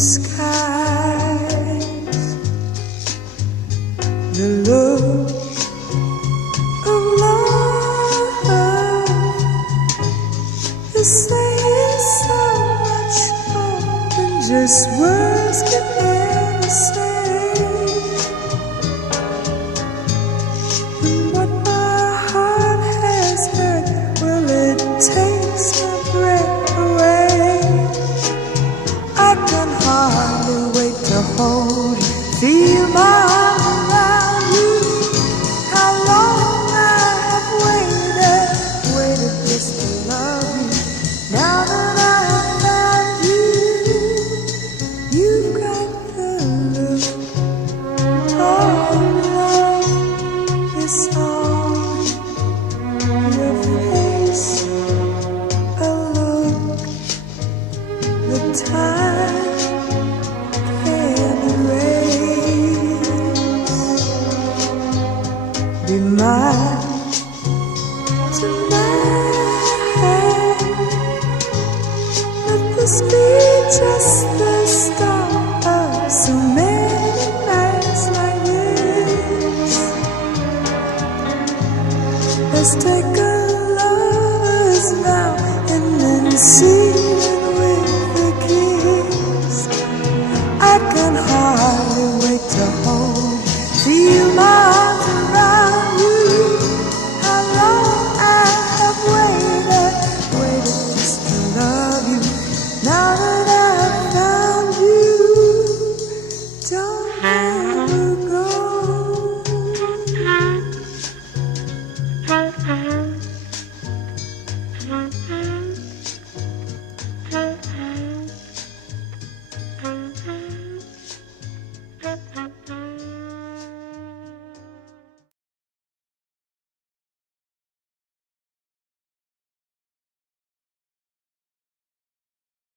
skies. The look of love is saying so much more than just words can ever say. And what my heart has heard, well, it takes my breath away. I can hardly wait to hold you, feel my arm around you. How long I have waited just to love you. Now that I have found you, you've got the look of love. It's on your face, a look the time can't erase. Be mine tonight. Let this be just the start of so many nights like this. Let's take